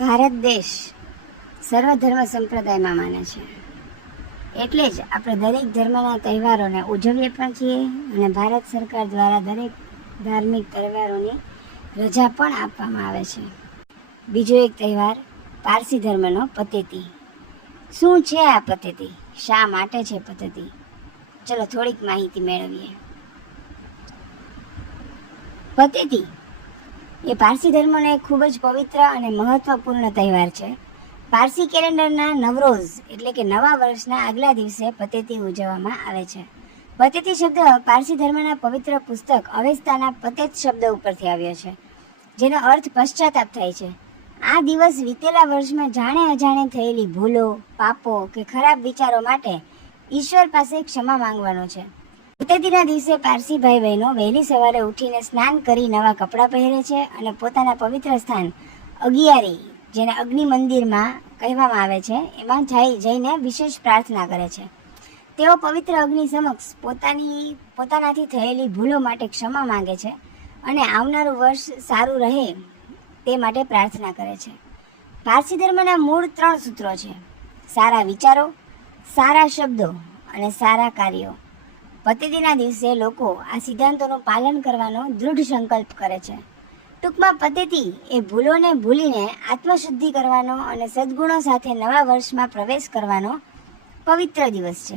ભારત દેશ સર્વધર્મ સંપ્રદાયમાં માને છે, એટલે જ આપણે દરેક ધર્મના તહેવારોને ઉજવીએ પણ છીએ અને ભારત સરકાર દ્વારા દરેક ધાર્મિક તહેવારોની રજા પણ આપવામાં આવે છે. બીજો એક તહેવાર પારસી ધર્મનો પતેતી. શું છે આ પતેતી? શા માટે છે પતેતી? ચલો થોડીક માહિતી મેળવીએ. પતેતી એ પારસી ધર્મનો એક ખૂબ જ પવિત્ર અને મહત્વપૂર્ણ તહેવાર છે. પારસી કેલેન્ડરના નવરોઝ એટલે કે નવા વર્ષના આગલા દિવસે પતેતી ઉજવવામાં આવે છે. પતેતી શબ્દ પારસી ધર્મના પવિત્ર પુસ્તક અવેસ્તાના પતેત શબ્દ ઉપરથી આવ્યો છે, જેનો અર્થ પશ્ચાતાપ થાય છે. આ દિવસ વીતેલા વર્ષમાં જાણે અજાણે થયેલી ભૂલો, પાપો કે ખરાબ વિચારો માટે ઈશ્વર પાસે ક્ષમા માંગવાનો છે. પતેતીના દિવસે પારસી ભાઈ બહેનો વહેલી સવારે ઉઠીને સ્નાન કરી નવા કપડાં પહેરે છે અને પોતાના પવિત્ર સ્થાન અગિયારી, જેને અગ્નિ મંદિરમાં કહેવામાં આવે છે, એમાં જઈને વિશેષ પ્રાર્થના કરે છે. તેઓ પવિત્ર અગ્નિ સમક્ષ પોતાનાથી થયેલી ભૂલો માટે ક્ષમા માંગે છે અને આવનારું વર્ષ સારું રહે તે માટે પ્રાર્થના કરે છે. પારસી ધર્મના મૂળ 3 સૂત્રો છે: સારા વિચારો, સારા શબ્દો અને સારા કાર્યો. પતેતીના દિવસે લોકો આ સિદ્ધાંતોનું પાલન કરવાનો દૃઢ સંકલ્પ કરે છે. ટૂંકમાં પતેતી એ ભૂલોને ભૂલીને આત્મશુદ્ધિ કરવાનો અને સદ્ગુણો સાથે નવા વર્ષમાં પ્રવેશ કરવાનો પવિત્ર દિવસ છે.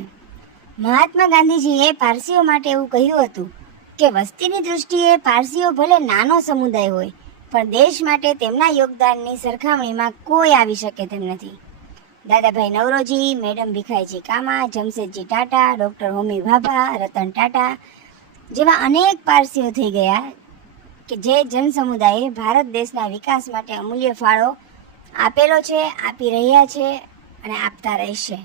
મહાત્મા ગાંધીજીએ પારસીઓ માટે એવું કહ્યું હતું કે વસ્તીની દૃષ્ટિએ પારસીઓ ભલે નાનો સમુદાય હોય, પણ દેશ માટે તેમના યોગદાનની સરખામણીમાં કોઈ આવી શકે તેમ નથી. દાદાભાઈ નવરોજી, મેડમ ભીખાઈજી કામા, જમશેદજી ટાટા, ડૉક્ટર હોમી ભાભા, રતન ટાટા જેવા અનેક પારસીઓ થઈ ગયા કે જે જનસમુદાયે ભારત દેશના વિકાસ માટે અમૂલ્ય ફાળો આપેલો છે, આપી રહ્યા છે અને આપતા રહેશે.